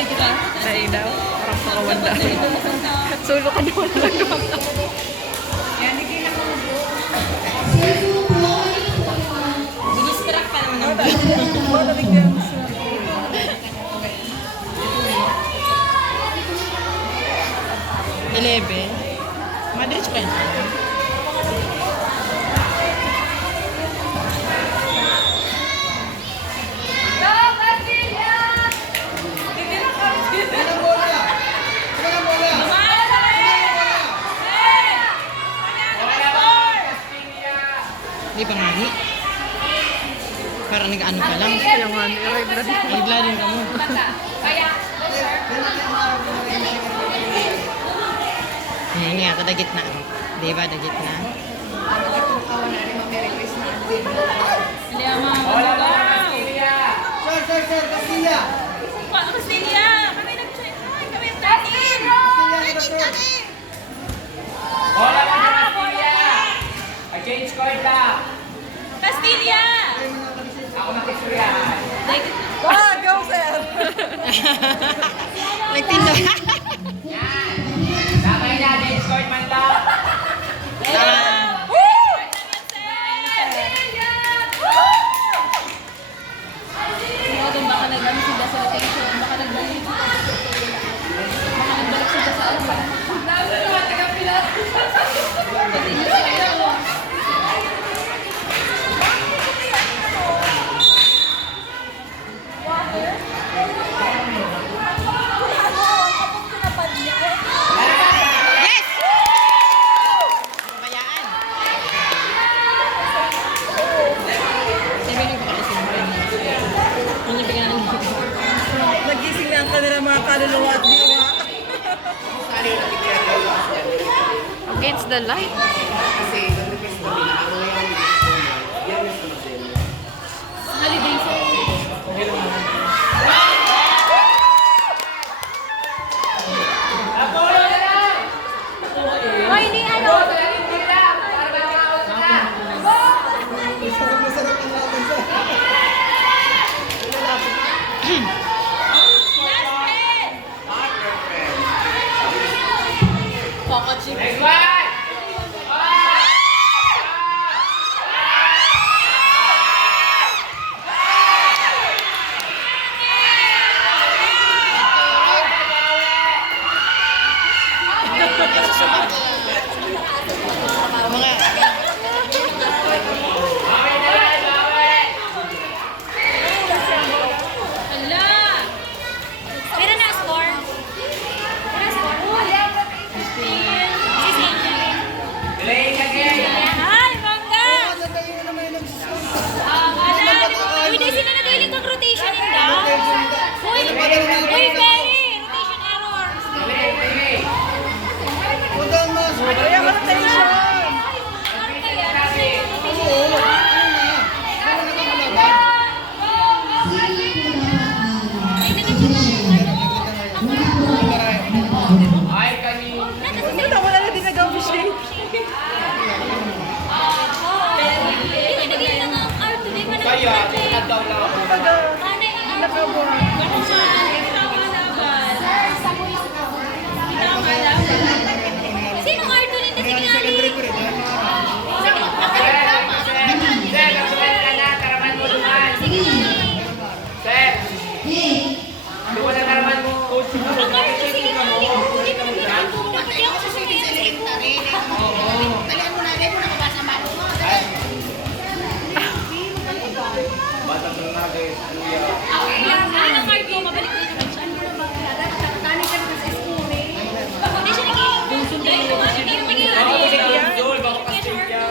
Nailaw. Parang pakawanda. Sulo ka naman lang naman. Didistract pa naman ng Eleven. Madiretso ka na. Hindi pa nga ni. Parang nag-ano ka lang. Kaya nga, nirigla din ka mo. Ayan nga, kadagit na. Di ba, dagit na? Sir, Castilla! Castilla! Kami nag-check. Kami nag-check. Bola lang sa Castilla! I-change card lang! Castilla! Ako nakisuri yan. Go, sir! Nagtindo. Sabay na, change card man lang! Baka nag-ano sila sa location. Baka nagbalik. Baka nagbalik sila sa ano. Lalo naman, taga-pilat. Yes! Kabayaan. Sabi niyo ba kasi hindi bigyan ng nagising na ang kanilang mga kaluluwa at diwa. Against the light. Holiday sir. Ay, hindi ano. Next one! Hala! Pero na-score? Play again! Ay, bangga! Uy, di sila nag-iling kang rotation inda. Uy, Mary! Rotation error. Play! Kaya ka rotation. Ano kaya? Ay, kanina! Ito wala na din nag-officiate. Pinagyan lang ang art today. Kaya, tingnan daw lang ako. Sino art today na signali? Sir, nagsulat ka na, karaman mo luman. Sir, luwan na karaman mo. Coach mo. Ang art na signali. Hindi mo nabigyan ko. Hindi ako sasabihin sa secretary. Talihan mo na. Hindi mo nakabasa mo. Batang na guys. Ano ang art ko? Mabalik ko naman siya. Dani ka na sa school eh. Hindi siya nag-i-sunday. Hindi yung nag-i-sunday. Joel, baka Castilla.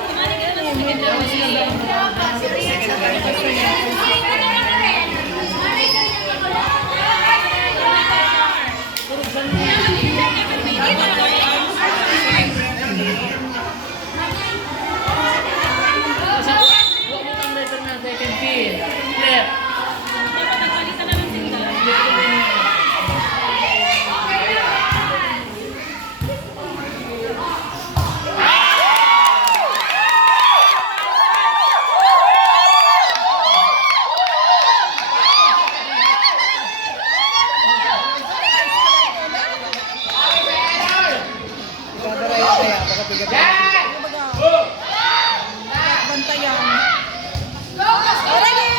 bigat. Yan! Ano ba ga? Go! Bantayan. Ready!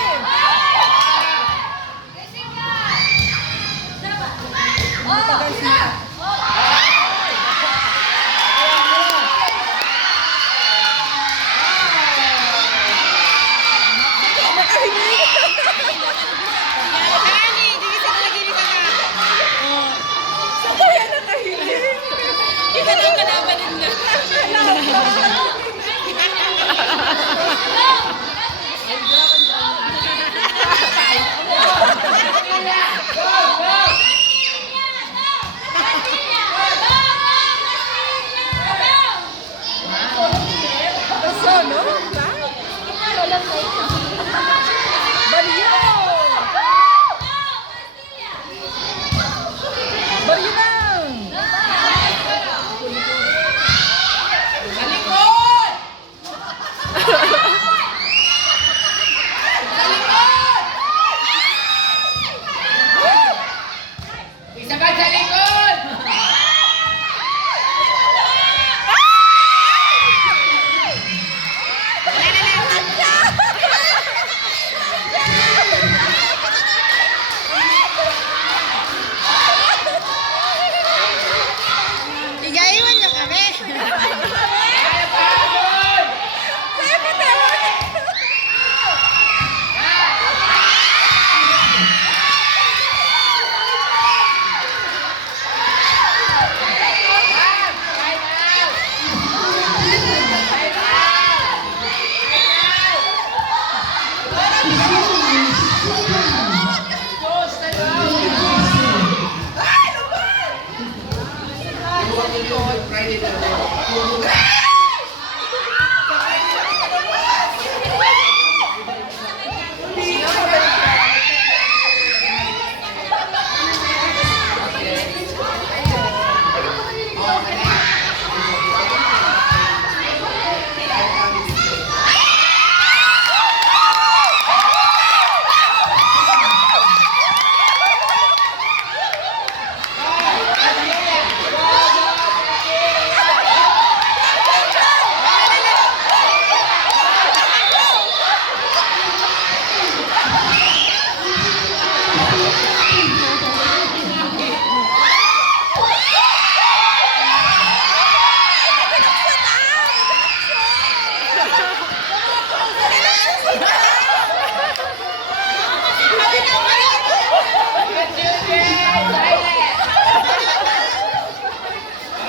Matagal siya. Iba na ang kalaban nila. Gusto, no? Baliyo! Baliyo lang! Malikot! Isa ka sa likod! Igaiwan niyo kami. Kaya pa! Doon!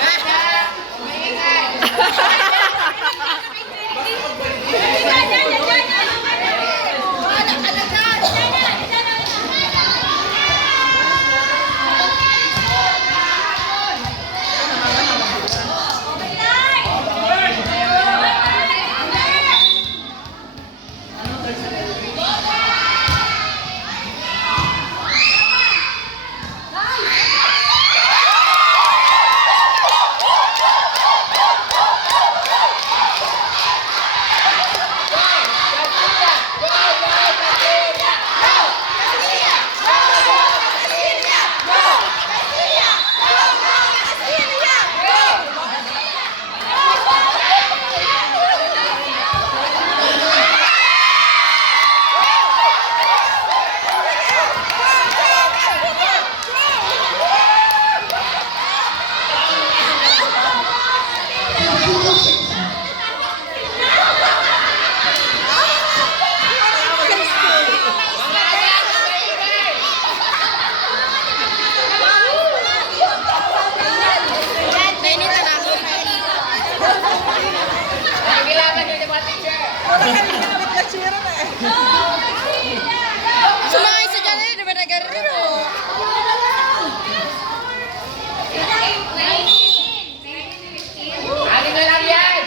Time out! Sumakay sa dyan eh, diba nag-arip po? Aling na lang yan!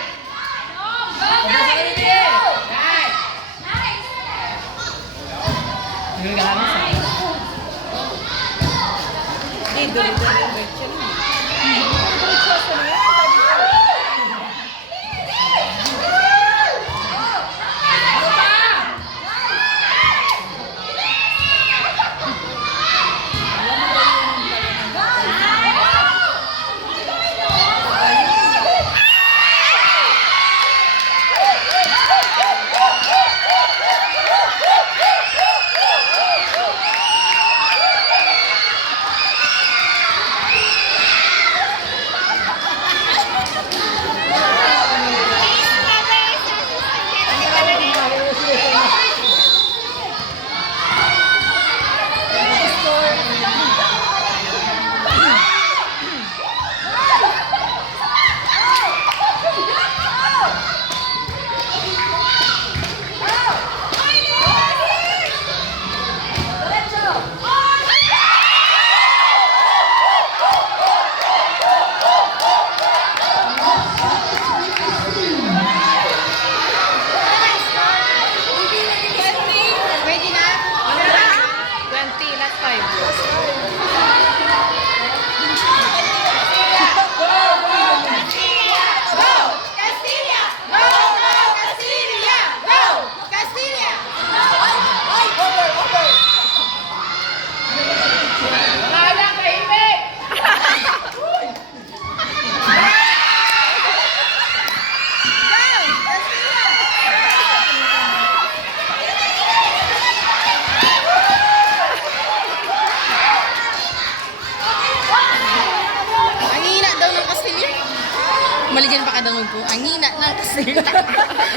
Again, pakadangog po. Angina ng kasila.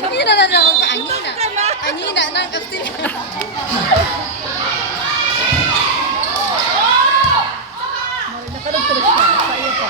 Hindi na nadangog po. Angina. Angina ng kasila. Nakalagtuloy siya. Sa iyo pa.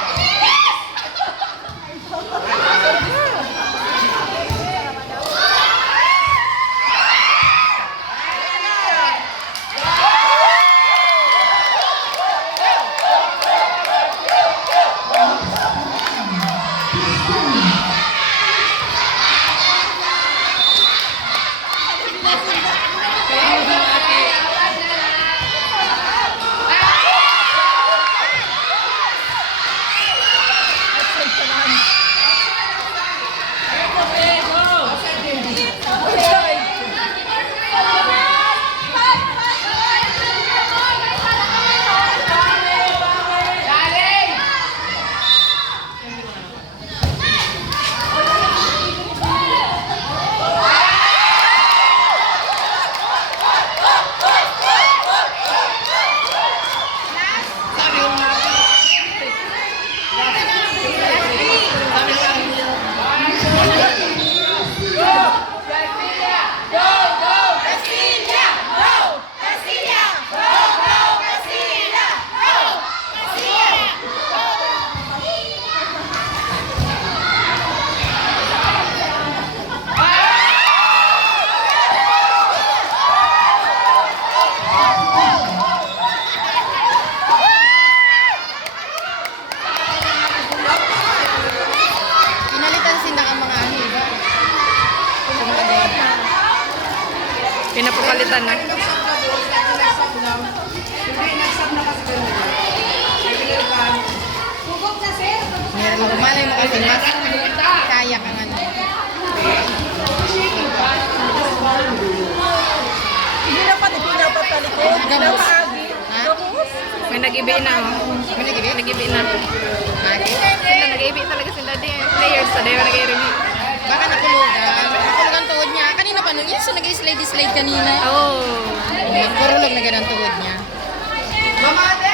Pinalitan sila ang mga hiba. Pinapapalitan na. Meron mo malay mo kasi mas kaya kang ano. Hindi dapat ipinapatalikod. Gamos. Pinapaagi. Ha? Gamos. May nag-ibi na, oh. Ano nag-ibig? Nag-ibi na. Lagi? Sila nag-ibi talaga sila din. Players sa dahil nag-ibi. Baka nakulugan. Nakulugan tuhod niya. Kanina pa nung yun, so nag-slide kanina. Oh. Nagkurulog na ganang tuhod niya. Mamate!